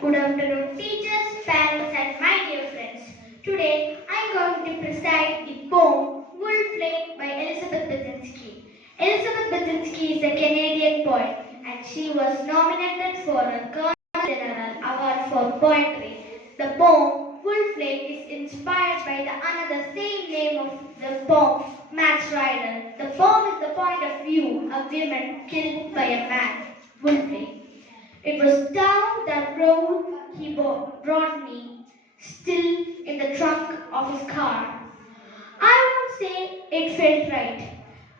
Good afternoon, teachers, parents, and my dear friends. Today, I am going to recite the poem Wolf Lake by Elizabeth Basinski. Elizabeth Basinski is a Canadian poet, and she was nominated for a Colonel General Award for Poetry. The poem Wolf Lake is inspired by the another same name of the poem, Max Rider. The poem is the point of view of women killed by a man, Wolf Lake. It was down that road he brought me, still in the trunk of his car. I won't say it felt right,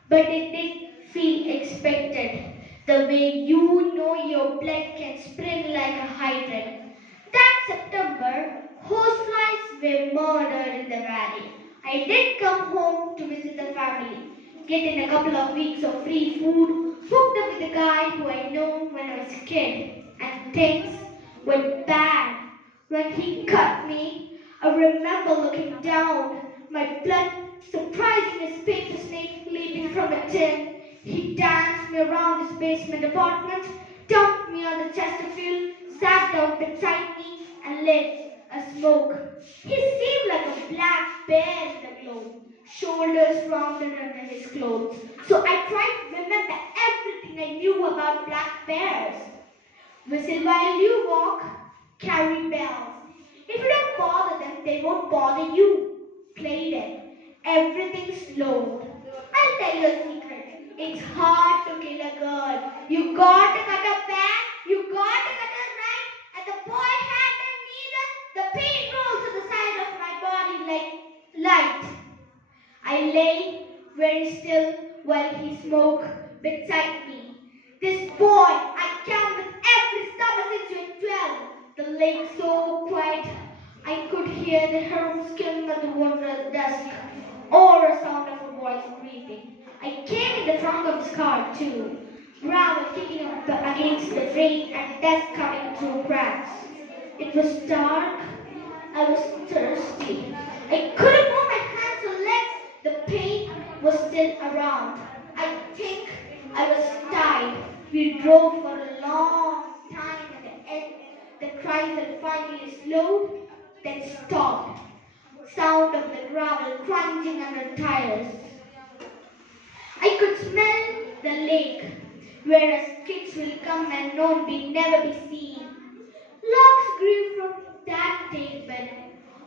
but it did feel expected. The way you know your blood can spring like a hydrant. That September, horseflies were murdered in the valley. I did come home to visit the family, get in a couple of weeks of free food, hooked up with a guy who I know when I was a kid, and things went bad. When he cut me, I remember looking down, my blood surprising his paper snake leaping from a tin. He danced me around his basement apartment, dumped me on the Chesterfield, sat down beside me, and lit a smoke. He seemed like a black bear in the glow, shoulders rounded under his clothes. So I tried to remember everything I knew about black bears. Whistle while you walk, carry bells. If you don't bother them, they won't bother you. Play dead. Everything's slowed. I'll tell you a secret. It's hard to kill a girl. You got to cut her back, you got to cut her right, and the boy had done neither. The pain rolls to the side of my body like light. I lay very still while he smoked beside me. This boy I can with every summer since you were 12. The lake so quiet I could hear the herb skimming at the water dusk, or a sound of a voice breathing. I came in the trunk of his car too, gravel kicking up against the rain and dust coming through cracks. It was dark. I was thirsty. I couldn't move my hands or legs. The pain was still around. I think I was tired. We drove for a long time and the end, the cries had finally slowed, then stopped. Sound of the gravel crunching under tires. I could smell the lake, whereas kids will come and not be never be seen. Logs grew from that day bed,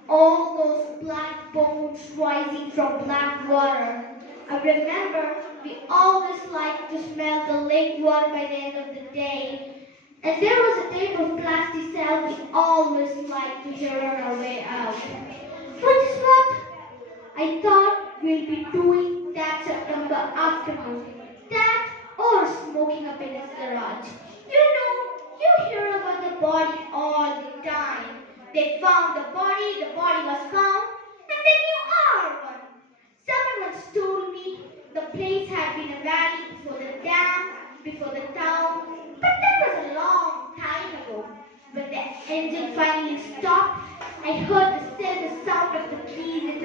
all those black bones rising from black water. I remember we always liked to smell the lake water by the end of the day. And there was a tape of plastic cell we always liked to hear on our way out. Which is what I thought we'll be doing that September afternoon. That or smoking up in his garage. You know, you hear about the body all the time. They found the body was found, and then you are one. Someone once told me the place had been a valley before the dam, before the town, but that was a long time ago. When the engine finally stopped, I heard the sound of the keys in